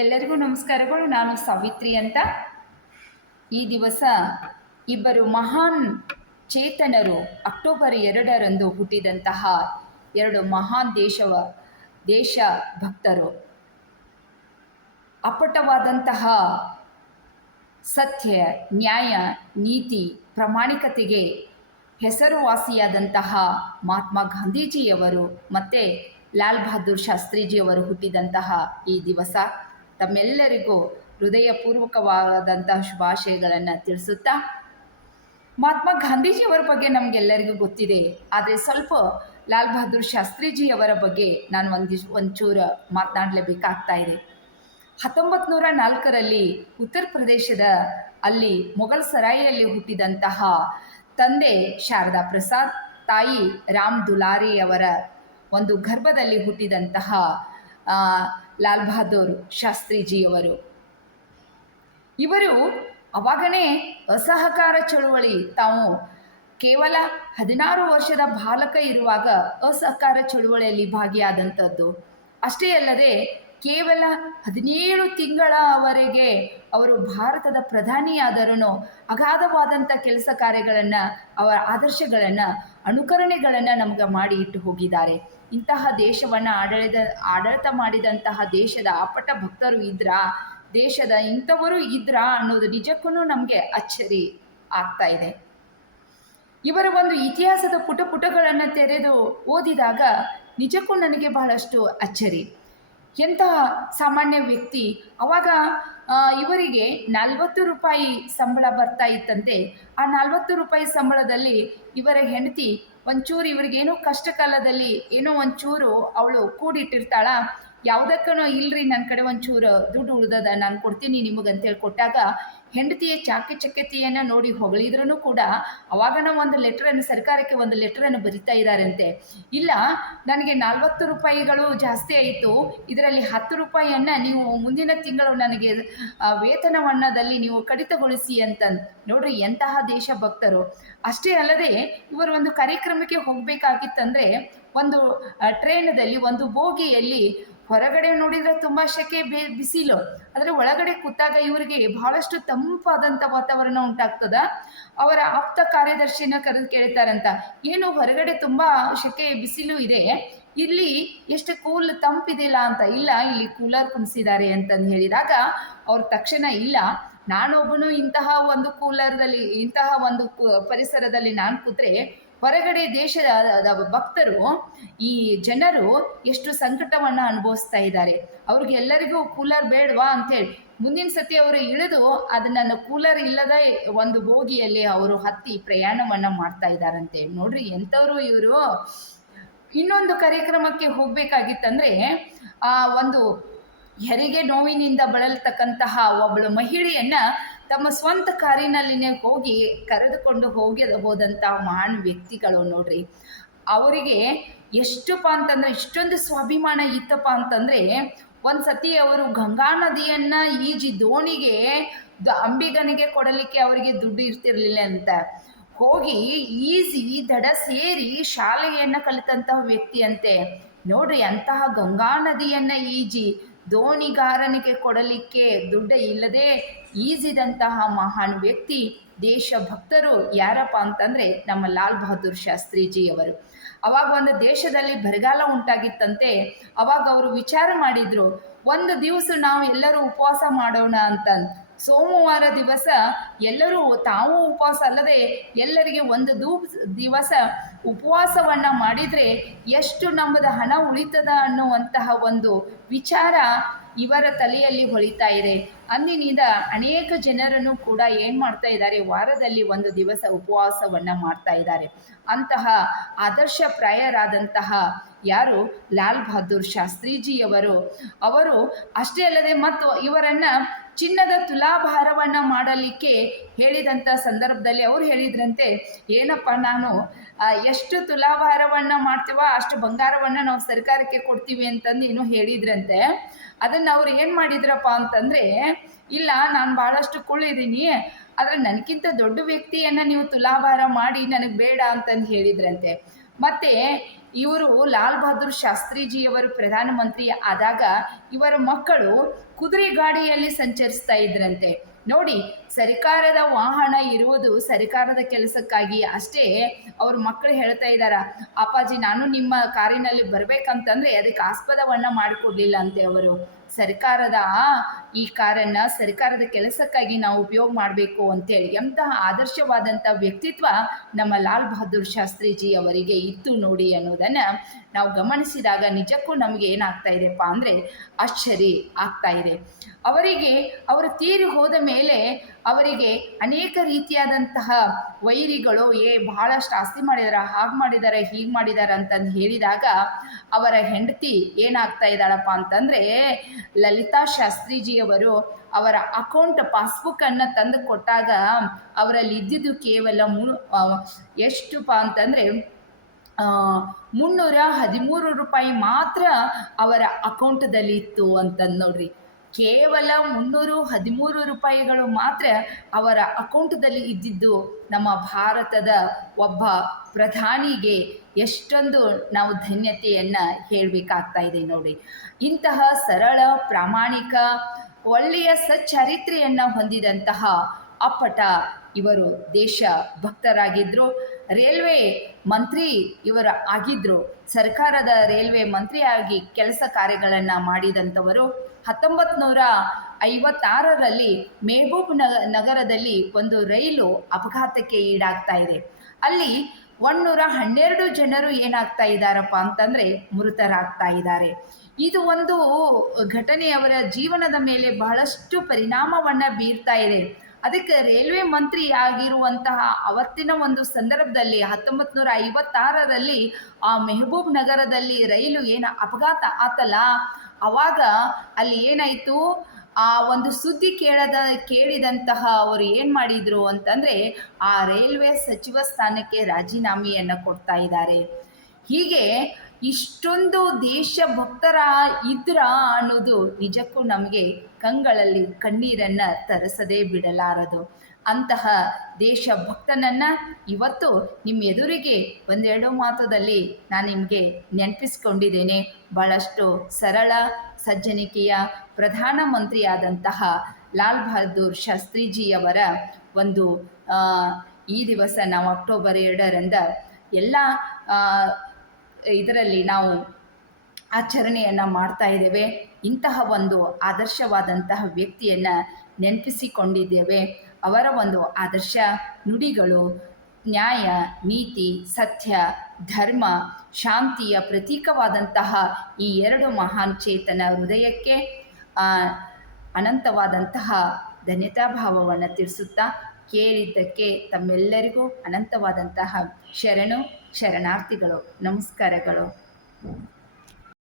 ಎಲ್ಲರಿಗೂ ನಮಸ್ಕಾರಗಳು. ನಾನು ಸಾವಿತ್ರಿ ಅಂತ. ಈ ದಿವಸ ಇಬ್ಬರು ಮಹಾನ್ ಚೇತನರು ಅಕ್ಟೋಬರ್ 2ರಂದು ಹುಟ್ಟಿದಂತಹ ಎರಡು ಮಹಾನ್ ದೇಶ ಭಕ್ತರು, ಅಪ್ಪಟವಾದಂತಹ ಸತ್ಯ, ನ್ಯಾಯ, ನೀತಿ, ಪ್ರಾಮಾಣಿಕತೆಗೆ ಹೆಸರುವಾಸಿಯಾದಂತಹ ಮಹಾತ್ಮ ಗಾಂಧೀಜಿಯವರು ಮತ್ತು ಲಾಲ್ ಬಹದ್ದೂರ್ ಶಾಸ್ತ್ರೀಜಿಯವರು ಹುಟ್ಟಿದಂತಹ ಈ ದಿವಸ ತಮ್ಮೆಲ್ಲರಿಗೂ ಹೃದಯಪೂರ್ವಕವಾದಂತಹ ಶುಭಾಶಯಗಳನ್ನು ತಿಳಿಸುತ್ತಾ, ಮಹಾತ್ಮ ಗಾಂಧೀಜಿಯವರ ಬಗ್ಗೆ ನಮಗೆಲ್ಲರಿಗೂ ಗೊತ್ತಿದೆ. ಆದರೆ ಸ್ವಲ್ಪ ಲಾಲ್ ಬಹದ್ದೂರ್ ಶಾಸ್ತ್ರೀಜಿಯವರ ಬಗ್ಗೆ ನಾನು ಒಂಚೂರು ಮಾತನಾಡಲೇಬೇಕಾಗ್ತಾ ಇದೆ. 1904ರಲ್ಲಿ ಉತ್ತರ ಪ್ರದೇಶದ ಅಲ್ಲಿ ಮೊಘಲ್ ಸರಾಯಿಯಲ್ಲಿ ಹುಟ್ಟಿದಂತಹ ತಂದೆ ಶಾರದಾ ಪ್ರಸಾದ್, ತಾಯಿ ರಾಮ್ ದುಲಾರಿಯವರ ಒಂದು ಗರ್ಭದಲ್ಲಿ ಹುಟ್ಟಿದಂತಹ ಲಾಲ್ ಬಹದ್ದೂರ್ ಶಾಸ್ತ್ರೀಜಿಯವರು. ಇವರು ಅವಾಗನೇ ಅಸಹಕಾರ ಚಳುವಳಿ, ತಾವು ಕೇವಲ 16 ವರ್ಷದ ಬಾಲಕ ಇರುವಾಗ ಅಸಹಕಾರ ಚಳುವಳಿಯಲ್ಲಿ ಭಾಗಿಯಾದಂಥದ್ದು. ಅಷ್ಟೇ ಅಲ್ಲದೆ ಕೇವಲ 17 ತಿಂಗಳವರೆಗೆ ಅವರು ಭಾರತದ ಪ್ರಧಾನಿಯಾದರೂ ಅಗಾಧವಾದಂಥ ಕೆಲಸ ಕಾರ್ಯಗಳನ್ನು, ಅವರ ಆದರ್ಶಗಳನ್ನು, ಅನುಕರಣೆಗಳನ್ನು ನಮಗೆ ಮಾಡಿ ಇಟ್ಟು ಹೋಗಿದ್ದಾರೆ. ಇಂತಹ ದೇಶವನ್ನು ಆಡಳಿತ ಮಾಡಿದಂತಹ ದೇಶದ ಅಪ್ಪಟ ಭಕ್ತರು ದೇಶದ ಇಂಥವರು ಅನ್ನೋದು ನಿಜಕ್ಕೂ ನಮಗೆ ಅಚ್ಚರಿ ಆಗ್ತಾ ಇದೆ. ಇವರ ಒಂದು ಇತಿಹಾಸದ ಪುಟಗಳನ್ನು ತೆರೆದು ಓದಿದಾಗ ನಿಜಕ್ಕೂ ನನಗೆ ಬಹಳಷ್ಟು ಅಚ್ಚರಿ. ಎಂತಹ ಸಾಮಾನ್ಯ ವ್ಯಕ್ತಿ. ಅವಾಗ ಇವರಿಗೆ 40 ರೂಪಾಯಿ ಸಂಬಳ ಬರ್ತಾ ಇತ್ತಂತೆ. ಆ 40 ರೂಪಾಯಿ ಸಂಬಳದಲ್ಲಿ ಇವರ ಹೆಂಡತಿ ಒಂಚೂರು ಇವರಿಗೇನೋ ಕಷ್ಟ ಕಾಲದಲ್ಲಿ ಏನೋ ಒಂಚೂರು ಅವಳು ಕೂಡಿಟ್ಟಿರ್ತಾಳ. ಯಾವುದಕ್ಕನೋ ಇಲ್ರಿ, ನನ್ನ ಕಡೆ ಒಂಚೂರು ದುಡ್ಡು ಉಳ್ದದ, ನಾನು ಕೊಡ್ತೀನಿ ನಿಮಗಂತೇಳಿ ಕೊಟ್ಟಾಗ ಹೆಂಡತಿಯ ಚಾಕಚಕ್ಯತೆಯನ್ನು ನೋಡಿ ಹೊಗಳಿದ್ರೂ ಕೂಡ ಅವಾಗನ ಒಂದು ಲೆಟ್ರನ್ನು, ಸರ್ಕಾರಕ್ಕೆ ಒಂದು ಲೆಟ್ರನ್ನು ಬರಿತಾ ಇದ್ದಾರಂತೆ. ಇಲ್ಲ, ನನಗೆ 40 ರೂಪಾಯಿಗಳು ಜಾಸ್ತಿ ಆಯಿತು, ಇದರಲ್ಲಿ 10 ರೂಪಾಯಿಯನ್ನು ನೀವು ಮುಂದಿನ ತಿಂಗಳು ನನಗೆ ವೇತನವನ್ನದಲ್ಲಿ ನೀವು ಕಡಿತಗೊಳಿಸಿ ಅಂತ. ನೋಡ್ರಿ ಎಂತಹ ದೇಶಭಕ್ತರು. ಅಷ್ಟೇ ಅಲ್ಲದೆ ಇವರು ಒಂದು ಕಾರ್ಯಕ್ರಮಕ್ಕೆ ಹೋಗಬೇಕಾಗಿತ್ತಂದರೆ ಒಂದು ಟ್ರೈನದಲ್ಲಿ ಒಂದು ಬೋಗಿಯಲ್ಲಿ ಹೊರಗಡೆ ನೋಡಿದರೆ ತುಂಬ ಶೆಕೆ, ಬಿಸಿಲು, ಆದರೆ ಒಳಗಡೆ ಕೂತಾಗ ಇವರಿಗೆ ಬಹಳಷ್ಟು ತಂಪಾದಂಥ ವಾತಾವರಣ ಉಂಟಾಗ್ತದ. ಅವರ ಆಪ್ತ ಕಾರ್ಯದರ್ಶಿನ ಕರೆದು ಕೇಳ್ತಾರಂತ, ಏನು ಹೊರಗಡೆ ತುಂಬ ಶೆಕೆ ಬಿಸಿಲು ಇದೆ, ಇಲ್ಲಿ ಎಷ್ಟು ತಂಪಿದೆಯಲ್ಲ ಅಂತ. ಇಲ್ಲ, ಇಲ್ಲಿ ಕೂಲರ್ ಕುಣಿಸಿದ್ದಾರೆ ಅಂತಂದು ಹೇಳಿದಾಗ ಅವ್ರ ತಕ್ಷಣ, ಇಲ್ಲ, ನಾನೊಬ್ಬನು ಇಂತಹ ಒಂದು ಕೂಲರ್ದಲ್ಲಿ, ಇಂತಹ ಒಂದು ಪರಿಸರದಲ್ಲಿ ನಾನು ಕೂತ್ರೆ ಹೊರಗಡೆ ದೇಶದ ಭಕ್ತರು, ಈ ಜನರು ಎಷ್ಟು ಸಂಕಟವನ್ನು ಅನುಭವಿಸ್ತಾ ಇದ್ದಾರೆ, ಅವ್ರಿಗೆಲ್ಲರಿಗೂ ಕೂಲರ್ ಬೇಡವಾ ಅಂಥೇಳಿ ಮುಂದಿನ ಸತಿ ಅವರು ಇಳಿದು ಅದನ್ನು ಕೂಲರ್ ಇಲ್ಲದ ಒಂದು ಬೋಗಿಯಲ್ಲಿ ಅವರು ಹತ್ತಿ ಪ್ರಯಾಣವನ್ನು ಮಾಡ್ತಾ ಇದ್ದಾರಂತೆ. ನೋಡ್ರಿ ಎಂಥವ್ರು ಇವರು. ಇನ್ನೊಂದು ಕಾರ್ಯಕ್ರಮಕ್ಕೆ ಹೋಗಬೇಕಾಗಿತ್ತಂದರೆ ಒಂದು ಹೆರಿಗೆ ನೋವಿನಿಂದ ಬಳಲ್ತಕ್ಕಂತಹ ಒಬ್ಬಳು ಮಹಿಳೆಯನ್ನು ತಮ್ಮ ಸ್ವಂತ ಕಾರಿನಲ್ಲಿನೇ ಹೋಗಿ ಕರೆದುಕೊಂಡು ಹೋದಂಥ ಮಹಾನ್ ವ್ಯಕ್ತಿಗಳು. ನೋಡ್ರಿ ಅವರಿಗೆ ಎಷ್ಟಪ್ಪ ಅಂತಂದರೆ, ಇಷ್ಟೊಂದು ಸ್ವಾಭಿಮಾನ ಇತ್ತಪ್ಪ ಅಂತಂದರೆ, ಒಂದು ಸತಿ ಅವರು ಗಂಗಾ ನದಿಯನ್ನು ಈಜಿ ದೋಣಿಗೆ ಅಂಬಿಗನಿಗೆ ಕೊಡಲಿಕ್ಕೆ ಅವರಿಗೆ ದುಡ್ಡು ಇರ್ತಿರ್ಲಿಲ್ಲ ಅಂತ ಹೋಗಿ ಈಜಿ ದಡ ಸೇರಿ ಶಾಲೆಯನ್ನು ಕಲಿತಂತಹ ವ್ಯಕ್ತಿ ಅಂತೆ. ನೋಡ್ರಿ ಅಂತಹ ಗಂಗಾ ನದಿಯನ್ನು ಈಜಿ ದೋಣಿಗಾರನಿಗೆ ಕೊಡಲಿಕ್ಕೆ ದುಡ್ಡು ಇಲ್ಲದೆ ಈಜಿದಂತಹ ಮಹಾನ್ ವ್ಯಕ್ತಿ, ದೇಶಭಕ್ತರು ಯಾರಪ್ಪ ಅಂತಂದರೆ ನಮ್ಮ ಲಾಲ್ ಬಹದ್ದೂರ್ ಶಾಸ್ತ್ರೀಜಿಯವರು. ಅವಾಗ ಒಂದು ದೇಶದಲ್ಲಿ ಬರಗಾಲ ಉಂಟಾಗಿತ್ತಂತೆ. ಅವಾಗ ಅವರು ವಿಚಾರ ಮಾಡಿದರು, ಒಂದು ದಿವಸ ನಾವು ಎಲ್ಲರೂ ಉಪವಾಸ ಮಾಡೋಣ ಅಂತಂದು. ಸೋಮವಾರ ದಿವಸ ಎಲ್ಲರೂ ತಾವು ಉಪವಾಸ ಅಲ್ಲದೆ ಎಲ್ಲರಿಗೆ ಒಂದು ದಿವಸ ಉಪವಾಸವನ್ನು ಮಾಡಿದರೆ ಎಷ್ಟು ನಮ್ಮದು ಹಣ ಉಳಿತದ ಅನ್ನುವಂತಹ ಒಂದು ವಿಚಾರ ಇವರ ತಲೆಯಲ್ಲಿ ಹೊಳಿತಾ ಇದೆ. ಅಂದಿನಿಂದ ಅನೇಕ ಜನರನ್ನು ಕೂಡ ಏನು ಮಾಡ್ತಾ ಇದ್ದಾರೆ, ವಾರದಲ್ಲಿ ಒಂದು ದಿವಸ ಉಪವಾಸವನ್ನು ಮಾಡ್ತಾ ಇದ್ದಾರೆ. ಅಂತಹ ಆದರ್ಶಪ್ರಾಯರಾದಂತಹ ಯಾರು ಲಾಲ್ ಬಹದ್ದೂರ್ ಶಾಸ್ತ್ರೀಜಿಯವರು. ಅವರು ಅಷ್ಟೇ ಅಲ್ಲದೆ ಮತ್ತು ಇವರನ್ನು ಚಿನ್ನದ ತುಲಾಭಾರವನ್ನು ಮಾಡಲಿಕ್ಕೆ ಹೇಳಿದಂಥ ಸಂದರ್ಭದಲ್ಲಿ ಅವರು ಹೇಳಿದ್ರಂತೆ, ಏನಪ್ಪ ನಾನು ಎಷ್ಟು ತುಲಾಭಾರವನ್ನು ಮಾಡ್ತೀವೋ ಅಷ್ಟು ಬಂಗಾರವನ್ನು ನಾವು ಸರ್ಕಾರಕ್ಕೆ ಕೊಡ್ತೀವಿ ಅಂತಂದು ಏನೋ ಹೇಳಿದ್ರಂತೆ. ಅದನ್ನು ಅವ್ರು ಏನು ಮಾಡಿದ್ರಪ್ಪ ಅಂತಂದರೆ, ಇಲ್ಲ, ನಾನು ಭಾಳಷ್ಟು ಕುಳ್ಳಿದ್ದೀನಿ, ಆದರೆ ನನಗಿಂತ ದೊಡ್ಡ ವ್ಯಕ್ತಿಯನ್ನು ನೀವು ತುಲಾಭಾರ ಮಾಡಿ ನನಗೆ ಬೇಡ ಅಂತಂದು ಹೇಳಿದ್ರಂತೆ. ಮತ್ತು ಇವರು ಲಾಲ್ ಬಹದ್ದೂರ್ ಶಾಸ್ತ್ರೀಜಿಯವರು ಪ್ರಧಾನಮಂತ್ರಿ ಆದಾಗ ಇವರ ಮಕ್ಕಳು ಕುದುರೆ ಗಾಡಿಯಲ್ಲಿ ಸಂಚರಿಸ್ತಾ ಇದ್ರಂತೆ. ನೋಡಿ, ಸರ್ಕಾರದ ವಾಹನ ಇರುವುದು ಸರ್ಕಾರದ ಕೆಲಸಕ್ಕಾಗಿ ಅಷ್ಟೇ. ಅವ್ರ ಮಕ್ಕಳು ಹೇಳ್ತಾ ಇದ್ದಾರ, ಅಪ್ಪಾಜಿ ನಾನು ನಿಮ್ಮ ಕಾರಿನಲ್ಲಿ ಬರ್ಬೇಕಂತಂದ್ರೆ ಅದಕ್ಕೆ ಆಸ್ಪದವನ್ನ ಮಾಡಿಕೊಡ್ಲಿಲ್ಲ ಅಂತೆ ಅವರು. ಸರ್ಕಾರದ ಈ ಕಾರನ್ನು ಸರ್ಕಾರದ ಕೆಲಸಕ್ಕಾಗಿ ನಾವು ಉಪಯೋಗ ಮಾಡಬೇಕು ಅಂತೇಳಿ ಎಂತಹ ಆದರ್ಶವಾದಂಥ ವ್ಯಕ್ತಿತ್ವ ನಮ್ಮ ಲಾಲ್ ಬಹದ್ದೂರ್ ಶಾಸ್ತ್ರೀಜಿ ಅವರಿಗೆ ಇತ್ತು ನೋಡಿ ಅನ್ನೋದನ್ನು ನಾವು ಗಮನಿಸಿದಾಗ ನಿಜಕ್ಕೂ ನಮಗೆ ಏನಾಗ್ತಾ ಇದೆಪ್ಪ ಅಂದರೆ ಆಶ್ಚರ್ಯ ಆಗ್ತಾ ಇದೆ. ಅವರು ತೀರಿ ಹೋದ ಮೇಲೆ ಅವರಿಗೆ ಅನೇಕ ರೀತಿಯಾದಂತಹ ವೈರಿಗಳು ಬಹಳಷ್ಟು ಆಸ್ತಿ ಮಾಡಿದಾರೆ, ಹಾಗೆ ಮಾಡಿದ್ದಾರೆ, ಹೀಗೆ ಮಾಡಿದ್ದಾರೆ ಅಂತಂದು ಹೇಳಿದಾಗ ಅವರ ಹೆಂಡತಿ ಏನಾಗ್ತಾ ಇದ್ದಾಳಪ್ಪ ಅಂತಂದರೆ ಲಲಿತಾ ಶಾಸ್ತ್ರೀಜಿಯವರು ಅವರ ಅಕೌಂಟ್ ಪಾಸ್ಬುಕ್ಕನ್ನು ತಂದು ಕೊಟ್ಟಾಗ ಅವರಲ್ಲಿ ಇದ್ದಿದ್ದು ಕೇವಲ ಎಷ್ಟುಪ್ಪ ಅಂತಂದರೆ 313 ರೂಪಾಯಿ ಮಾತ್ರ ಅವರ ಅಕೌಂಟದಲ್ಲಿ ಇತ್ತು ಅಂತಂದು ನೋಡ್ರಿ. ಕೇವಲ 313 ರೂಪಾಯಿಗಳು ಮಾತ್ರ ಅವರ ಅಕೌಂಟದಲ್ಲಿ ಇದ್ದಿದ್ದು ನಮ್ಮ ಭಾರತದ ಒಬ್ಬ ಪ್ರಧಾನಿಗೆ ಎಷ್ಟೊಂದು ನಾವು ಧನ್ಯತೆಯನ್ನು ಹೇಳಬೇಕಾಗ್ತಾ ಇದೆ ನೋಡಿ. ಇಂತಹ ಸರಳ, ಪ್ರಾಮಾಣಿಕ, ಒಳ್ಳೆಯ ಸಚ್ಚರಿತ್ರೆಯನ್ನು ಹೊಂದಿದಂತಹ ಅಪ್ಪಟ ಇವರು ದೇಶ ಭಕ್ತರಾಗಿದ್ದರು. ರೈಲ್ವೆ ಮಂತ್ರಿ ಇವರು ಆಗಿದ್ದರು. ಸರ್ಕಾರದ ರೈಲ್ವೆ ಮಂತ್ರಿಯಾಗಿ ಕೆಲಸ ಕಾರ್ಯಗಳನ್ನು ಮಾಡಿದಂಥವರು. 1956ರಲ್ಲಿ ಮೆಹಬೂಬ್ ನಗರದಲ್ಲಿ ಒಂದು ರೈಲು ಅಪಘಾತಕ್ಕೆ ಈಡಾಗ್ತಾ ಇದೆ. ಅಲ್ಲಿ 112 ಜನರು ಏನಾಗ್ತಾ ಇದ್ದಾರಪ್ಪ ಅಂತಂದರೆ ಮೃತರಾಗ್ತಾ ಇದ್ದಾರೆ. ಇದು ಒಂದು ಘಟನೆ ಅವರ ಜೀವನದ ಮೇಲೆ ಬಹಳಷ್ಟು ಪರಿಣಾಮವನ್ನು ಬೀರ್ತಾ ಇದೆ. ಅದಕ್ಕೆ ರೈಲ್ವೆ ಮಂತ್ರಿ ಆಗಿರುವಂತಹ ಅವತ್ತಿನ ಒಂದು ಸಂದರ್ಭದಲ್ಲಿ 1956ರಲ್ಲಿ ಆ ಮೆಹಬೂಬ್ ನಗರದಲ್ಲಿ ರೈಲು ಅಪಘಾತ ಆತಲ್ಲ, ಆವಾಗ ಅಲ್ಲಿ ಏನಾಯಿತು, ಆ ಒಂದು ಸುದ್ದಿ ಕೇಳಿದಂತಹ ಅವರು ಏನು ಮಾಡಿದರು ಅಂತಂದರೆ ಆ ರೈಲ್ವೆ ಸಚಿವ ಸ್ಥಾನಕ್ಕೆ ರಾಜೀನಾಮೆಯನ್ನು ಕೊಡ್ತಾ ಇದ್ದಾರೆ. ಹೀಗೆ ಇಷ್ಟೊಂದು ದೇಶಭಕ್ತರ ಇದ್ರ ಅನ್ನೋದು ನಿಜಕ್ಕೂ ನಮಗೆ ಕಂಗಳಲ್ಲಿ ಕಣ್ಣೀರನ್ನು ತರಿಸದೇ ಬಿಡಲಾರದು. ಅಂತಹ ದೇಶಭಕ್ತನನ್ನು ಇವತ್ತು ನಿಮ್ಮ ಎದುರಿಗೆ ಒಂದೆರಡು ಮಾತುದಲ್ಲಿ ನಾನು ನಿಮಗೆ ನೆನಪಿಸ್ಕೊಂಡಿದ್ದೇನೆ. ಭಾಳಷ್ಟು ಸರಳ ಸಜ್ಜನಿಕೆಯ ಪ್ರಧಾನಮಂತ್ರಿಯಾದಂತಹ ಲಾಲ್ ಬಹದ್ದೂರ್ ಶಾಸ್ತ್ರೀಜಿಯವರ ಒಂದು ಈ ದಿವಸ ನಾವು ಅಕ್ಟೋಬರ್ 2ರಂದ ಎಲ್ಲ ಇದರಲ್ಲಿ ನಾವು ಆಚರಣೆಯನ್ನು ಮಾಡ್ತಾ ಇದ್ದೇವೆ. ಇಂತಹ ಒಂದು ಆದರ್ಶವಾದಂತಹ ವ್ಯಕ್ತಿಯನ್ನು ನೆನಪಿಸಿಕೊಂಡಿದ್ದೇವೆ. ಅವರ ಒಂದು ಆದರ್ಶ ನುಡಿಗಳು ನ್ಯಾಯ, ನೀತಿ, ಸತ್ಯ, ಧರ್ಮ, ಶಾಂತಿಯ ಪ್ರತೀಕವಾದಂತಹ ಈ ಎರಡು ಮಹಾನ್ ಚೇತನ ಹೃದಯಕ್ಕೆ ಅನಂತವಾದಂತಹ ಧನ್ಯತಾಭಾವವನ್ನು ತಿಳಿಸುತ್ತಾ ಕೇಳಿದ್ದಕ್ಕೆ ತಮ್ಮೆಲ್ಲರಿಗೂ ಅನಂತವಾದಂತಹ ಶರಣಾರ್ಥಿಗಳು, ನಮಸ್ಕಾರಗಳು.